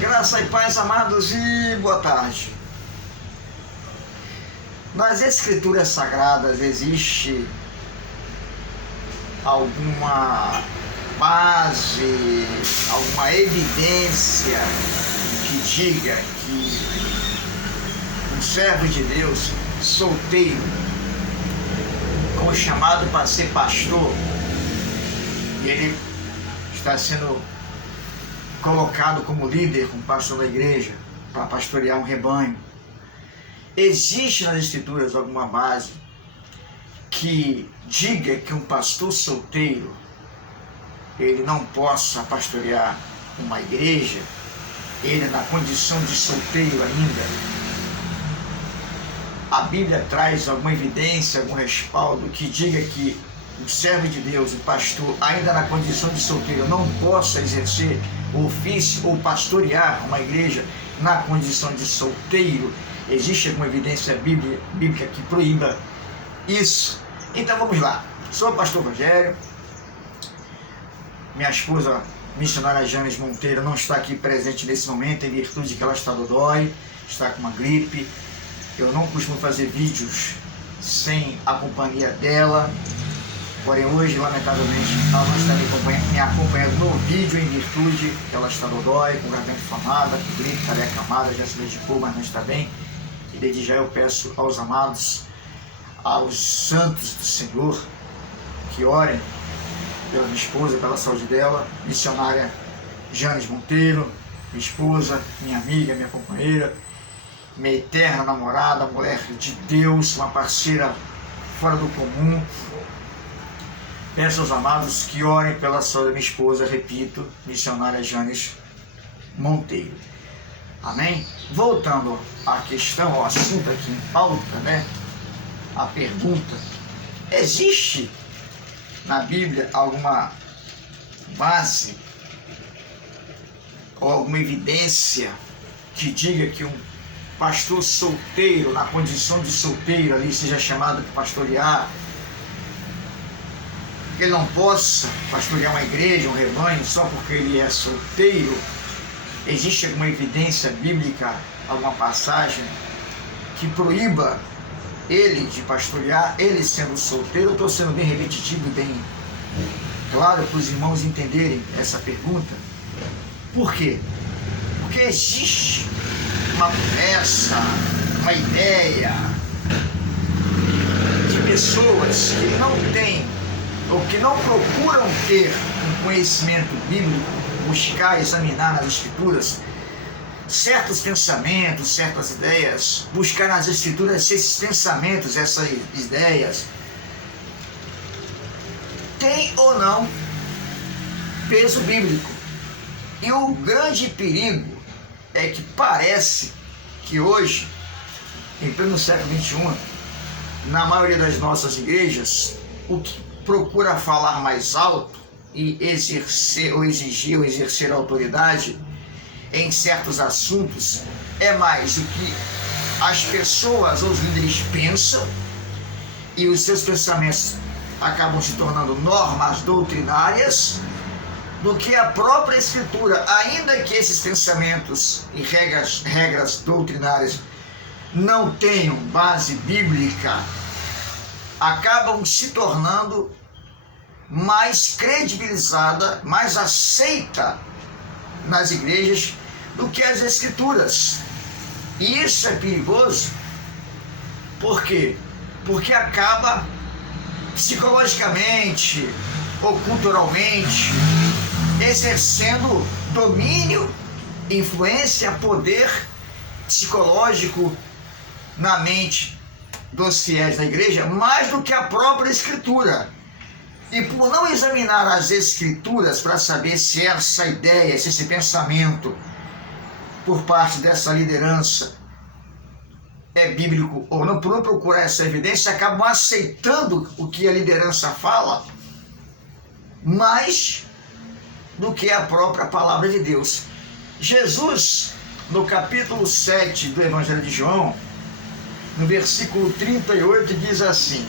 Graça e paz, amados, e boa tarde. Nas Escrituras Sagradas existe alguma base, alguma evidência que diga que um servo de Deus, solteiro, com chamado para ser pastor, ele está sendo colocado como líder, como pastor da igreja, para pastorear um rebanho. Existe nas Escrituras alguma base que diga que um pastor solteiro ele não possa pastorear uma igreja, ele na condição de solteiro ainda? A Bíblia traz alguma evidência, algum respaldo que diga que o servo de Deus, o pastor, ainda na condição de solteiro, não possa exercer o ofício ou pastorear uma igreja na condição de solteiro? Existe alguma evidência bíblica que proíba isso? Então vamos lá. Sou o pastor Rogério. Minha esposa, missionária Janes Monteiro, não está aqui presente nesse momento em virtude que ela está dodói, está com uma gripe. Eu não costumo fazer vídeos sem a companhia dela. Porém, hoje, lamentavelmente, ela não está me acompanhando no vídeo em virtude que ela está dodói, com garganta inflamada, com gripe, está acamada, já se medicou, mas não está bem. E desde já eu peço aos amados, aos santos do Senhor, que orem pela minha esposa, pela saúde dela, missionária Janes Monteiro, minha esposa, minha amiga, minha companheira, minha eterna namorada, mulher de Deus, uma parceira fora do comum. Peço aos amados que orem pela saúde da minha esposa, repito, missionária Janes Monteiro. Amém? Voltando à questão, ao assunto aqui em pauta, né? A pergunta: existe na Bíblia alguma base ou alguma evidência que diga que um pastor solteiro, na condição de solteiro ali, seja chamado para pastorear, que ele não possa pastorear uma igreja, um rebanho, só porque ele é solteiro? Existe alguma evidência bíblica, alguma passagem que proíba ele de pastorear, ele sendo solteiro? Eu estou sendo bem repetitivo e bem claro para os irmãos entenderem essa pergunta. Por quê? Porque existe uma promessa, uma ideia de pessoas que não têm ou que não procuram ter um conhecimento bíblico, buscar, examinar nas Escrituras certos pensamentos, certas ideias, buscar nas Escrituras se esses pensamentos, essas ideias têm ou não peso bíblico. E o grande perigo é que parece que hoje, em pleno século XXI, na maioria das nossas igrejas, o que procura falar mais alto e exercer ou exigir ou exercer autoridade em certos assuntos é mais o que as pessoas ou os líderes pensam, e os seus pensamentos acabam se tornando normas doutrinárias, do que a própria Escritura, ainda que esses pensamentos e regras doutrinárias não tenham base bíblica, acabam se tornando mais credibilizada, mais aceita nas igrejas do que as Escrituras. E isso é perigoso. Por quê? Porque acaba psicologicamente ou culturalmente exercendo domínio, influência, poder psicológico na mente dos fiéis da igreja, mais do que a própria Escritura. E por não examinar as Escrituras para saber se essa ideia, se esse pensamento por parte dessa liderança é bíblico ou não, por não procurar essa evidência, acabam aceitando o que a liderança fala mais do que a própria palavra de Deus. Jesus, no capítulo 7 do Evangelho de João, no versículo 38, diz assim: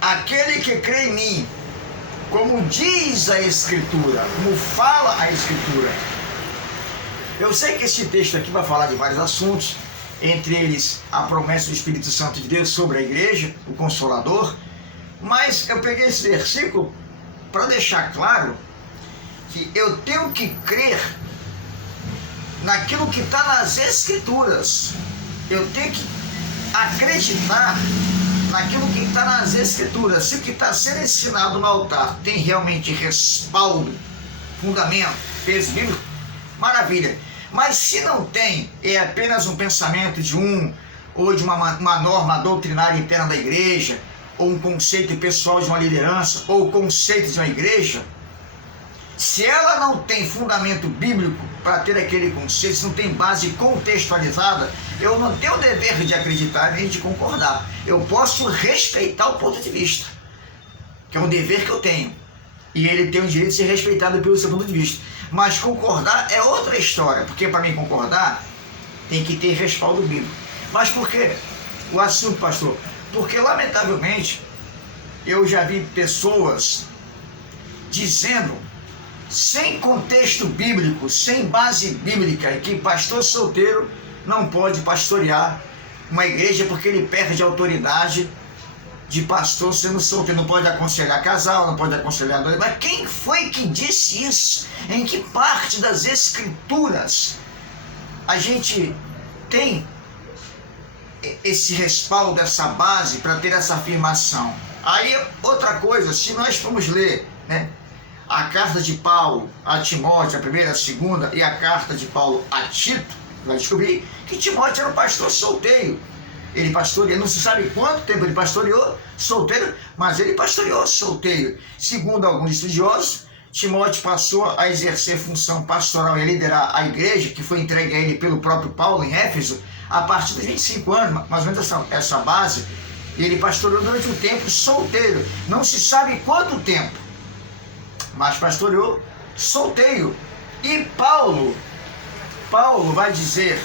aquele que crê em mim, como diz a Escritura, como fala a Escritura, Eu sei que esse texto aqui vai falar de vários assuntos, entre eles a promessa do Espírito Santo de Deus sobre a igreja, o Consolador, mas eu peguei esse versículo para deixar claro que eu tenho que crer naquilo que está nas Escrituras. Eu tenho que acreditar naquilo que está nas Escrituras. Se o que está sendo ensinado no altar tem realmente respaldo, fundamento, peso bíblico, maravilha. Mas se não tem, é apenas um pensamento de ou de uma norma doutrinária interna da igreja, ou um conceito pessoal de uma liderança, ou conceito de uma igreja, se ela não tem fundamento bíblico para ter aquele conceito, se não tem base contextualizada, eu não tenho o dever de acreditar nem de concordar. Eu posso respeitar o ponto de vista, que é um dever que eu tenho, e ele tem o direito de ser respeitado pelo seu ponto de vista. Mas concordar é outra história, porque para mim concordar tem que ter respaldo bíblico. Mas por quê? O assunto, pastor? Porque lamentavelmente eu já vi pessoas dizendo, sem contexto bíblico, sem base bíblica, que pastor solteiro não pode pastorear uma igreja porque ele perde a autoridade de pastor sendo solteiro, não pode aconselhar casal, não pode aconselhar dois. Mas quem foi que disse isso? Em que parte das Escrituras a gente tem esse respaldo, essa base para ter essa afirmação? Aí outra coisa, se nós formos ler, né, a carta de Paulo a Timóteo, a primeira, a segunda, e a carta de Paulo a Tito, vai descobrir que Timóteo era um pastor solteiro. Ele pastoreou, não se sabe quanto tempo ele pastoreou solteiro, mas ele pastoreou solteiro. Segundo alguns estudiosos, Timóteo passou a exercer função pastoral e a liderar a igreja, que foi entregue a ele pelo próprio Paulo em Éfeso, a partir dos 25 anos, mais ou menos essa base. Ele pastoreou durante um tempo solteiro, não se sabe quanto tempo, mas pastoreou solteiro. E Paulo vai dizer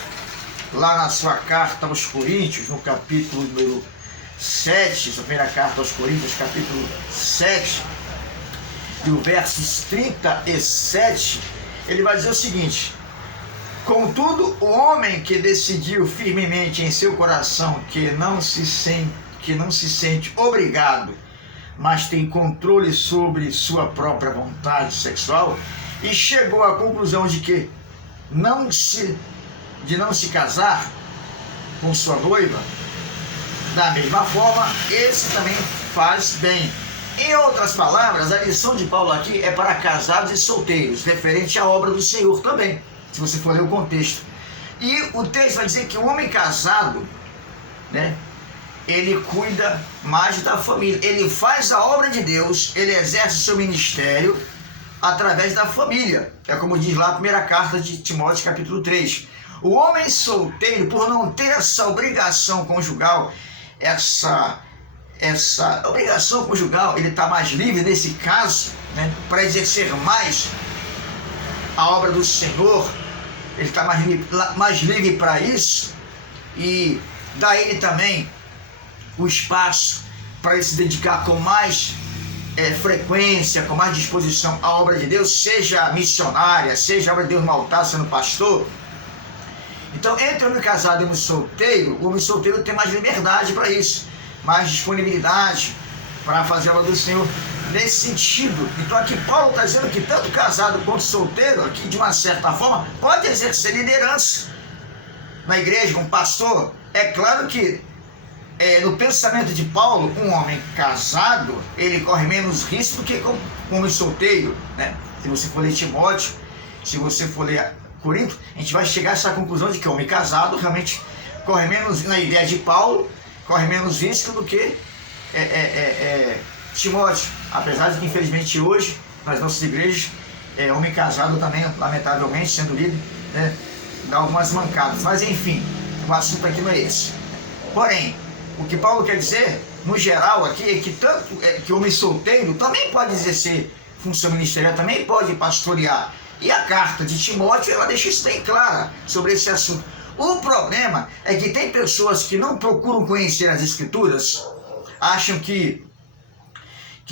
lá na sua carta aos Coríntios, no capítulo número 7, sua primeira carta aos Coríntios, capítulo 7, e o versos 37, ele vai dizer o seguinte: contudo, o homem que decidiu firmemente em seu coração que não se sente obrigado, mas tem controle sobre sua própria vontade sexual, e chegou à conclusão de que não se casar com sua noiva, da mesma forma, esse também faz bem. Em outras palavras, a lição de Paulo aqui é para casados e solteiros, referente à obra do Senhor também, se você for ler o contexto. E o texto vai dizer que o homem casado, né, ele cuida mais da família, ele faz a obra de Deus, ele exerce o seu ministério através da família. É como diz lá a primeira carta de Timóteo, capítulo 3. O homem solteiro, por não ter essa obrigação conjugal, essa obrigação conjugal, ele está mais livre nesse caso, né, para exercer mais a obra do Senhor. Ele está mais livre para isso, e dá a ele também o espaço para ele se dedicar com mais frequência, com mais disposição à obra de Deus, seja missionária, seja a obra de Deus no altar, sendo pastor. Então, entre o homem casado e o homem solteiro tem mais liberdade para isso, mais disponibilidade para fazer a obra do Senhor nesse sentido. Então, aqui Paulo está dizendo que tanto casado quanto solteiro, aqui de uma certa forma, pode exercer liderança na igreja, um pastor. É claro que no pensamento de Paulo, um homem casado, ele corre menos risco do que um homem solteiro, né? Se você for ler Timóteo, se você for ler Corinto, a gente vai chegar a essa conclusão de que o homem casado realmente corre menos, na ideia de Paulo, corre menos risco do que Timóteo. Apesar de que, infelizmente, hoje, nas nossas igrejas, homem casado também, lamentavelmente, sendo líder, né, dá algumas mancadas. Mas, enfim, o assunto aqui não é esse. Porém, o que Paulo quer dizer, no geral, aqui, é que tanto que o homem solteiro também pode exercer função ministerial, também pode pastorear. E a carta de Timóteo, ela deixa isso bem clara sobre esse assunto. O problema é que tem pessoas que não procuram conhecer as Escrituras, acham que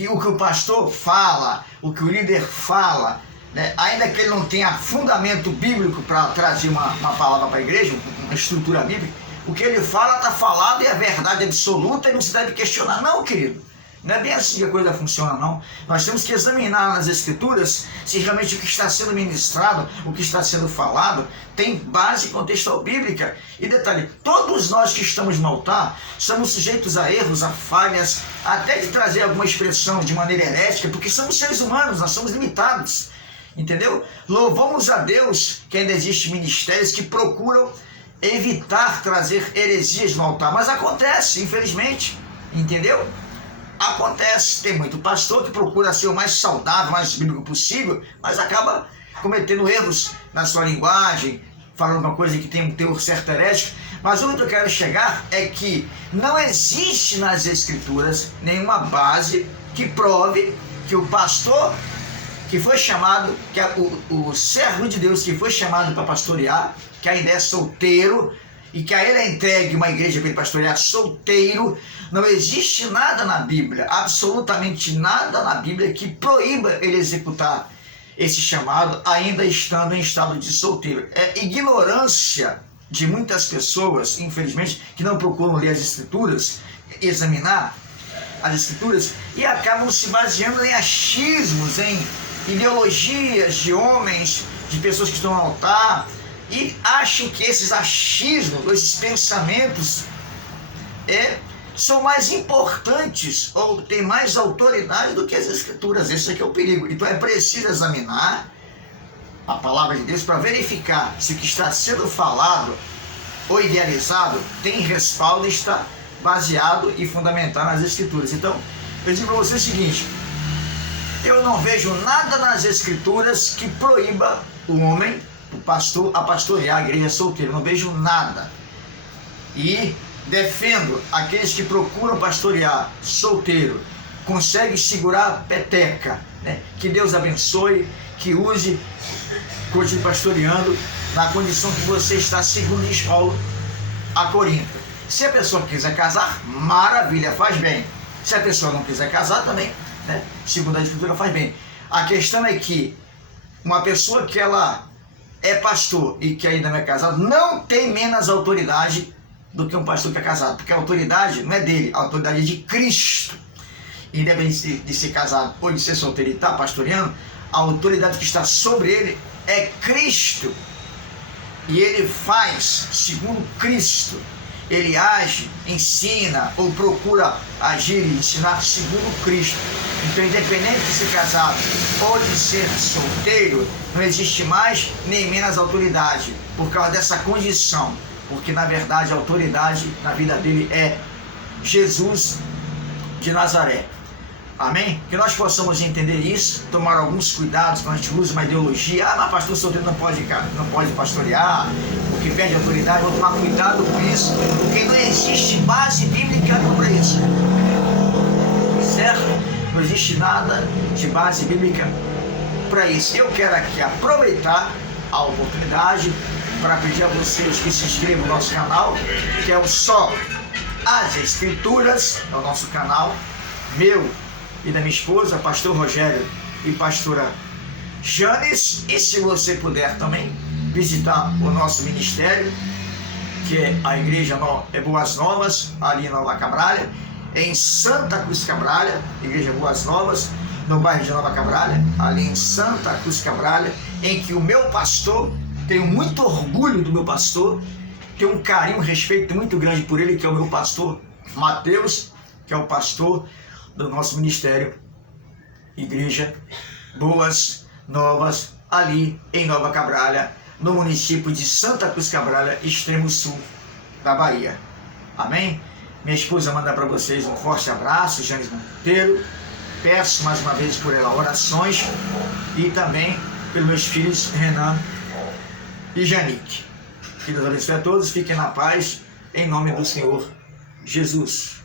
o que o pastor fala, o que o líder fala, né? Ainda que ele não tenha fundamento bíblico para trazer uma palavra para a igreja, uma estrutura bíblica, o que ele fala está falado e é verdade absoluta e não se deve questionar. Não, querido. Não é bem assim que a coisa funciona, não. Nós temos que examinar nas Escrituras se realmente o que está sendo ministrado, o que está sendo falado, tem base contextual bíblica. E detalhe, todos nós que estamos no altar somos sujeitos a erros, a falhas, até de trazer alguma expressão de maneira herética, porque somos seres humanos, nós somos limitados. Entendeu? Louvamos a Deus que ainda existem ministérios que procuram evitar trazer heresias no altar. Mas acontece, infelizmente. Entendeu? Acontece, tem muito pastor que procura ser o mais saudável, mais bíblico possível, mas acaba cometendo erros na sua linguagem, falando uma coisa que tem um teor certo herético. Mas onde eu quero chegar é que não existe nas Escrituras nenhuma base que prove que o pastor que foi chamado, que é o servo de Deus que foi chamado para pastorear, que ainda é solteiro, e que a ele é entregue uma igreja para ele pastorear solteiro. Não existe nada na Bíblia, absolutamente nada na Bíblia que proíba ele executar esse chamado ainda estando em estado de solteiro. É ignorância de muitas pessoas, infelizmente, que não procuram ler as Escrituras, examinar as Escrituras e acabam se baseando em achismos, em ideologias de homens, de pessoas que estão no altar, e acham que esses achismos, esses pensamentos são mais importantes ou têm mais autoridade do que as Escrituras. Esse aqui é o perigo. Então é preciso examinar a palavra de Deus para verificar se o que está sendo falado ou idealizado tem respaldo e está baseado e fundamentado nas Escrituras. Então, eu digo para você o seguinte: eu não vejo nada nas Escrituras que proíba o homem, o pastor, a pastorear a igreja solteira. Não vejo nada. E defendo aqueles que procuram pastorear solteiro, conseguem segurar a peteca, né? Que Deus abençoe, que use, continue pastoreando na condição que você está, segundo diz Paulo a Corinto. Se a pessoa quiser casar, maravilha, faz bem. Se a pessoa não quiser casar também, né? Segundo a Escritura, faz bem. A questão é que uma pessoa que ela é pastor e que ainda não é casado não tem menos autoridade do que um pastor que é casado, porque a autoridade não é dele, a autoridade é de Cristo. Independente de ser casado ou de ser solteiro e estar pastoreando, a autoridade que está sobre ele é Cristo. E ele faz segundo Cristo. Ele age, ensina ou procura agir e ensinar segundo Cristo. Então, independente de ser casado ou de ser solteiro, não existe mais nem menos autoridade por causa dessa condição. Porque, na verdade, a autoridade na vida dele é Jesus de Nazaré. Amém? Que nós possamos entender isso, tomar alguns cuidados quando a gente usa uma ideologia. Mas pastor solteiro não pode pastorear, porque perde autoridade. Vou tomar cuidado com isso, porque não existe base bíblica para isso. Certo? Não existe nada de base bíblica para isso. Eu quero aqui aproveitar a oportunidade para pedir a vocês que se inscrevam no nosso canal, que é o Só as Escrituras, é o nosso canal, meu e da minha esposa, pastor Rogério e pastora Janes. E se você puder também visitar o nosso ministério, que é a Igreja Boas Novas, ali em Nova Cabralha, em Santa Cruz Cabralha, Igreja Boas Novas, no bairro de Nova Cabralha, ali em Santa Cruz Cabralha, em que o meu pastor, tenho muito orgulho do meu pastor, tenho um carinho, um respeito muito grande por ele, que é o meu pastor Mateus, que é o pastor do nosso ministério, Igreja Boas Novas, ali em Nova Cabralha, no município de Santa Cruz Cabralha, extremo sul da Bahia. Amém? Minha esposa manda para vocês um forte abraço, Janes Monteiro. Peço mais uma vez por ela orações e também pelos meus filhos Renan e Janique. Que Deus abençoe a todos, fiquem na paz, em nome do Senhor Jesus.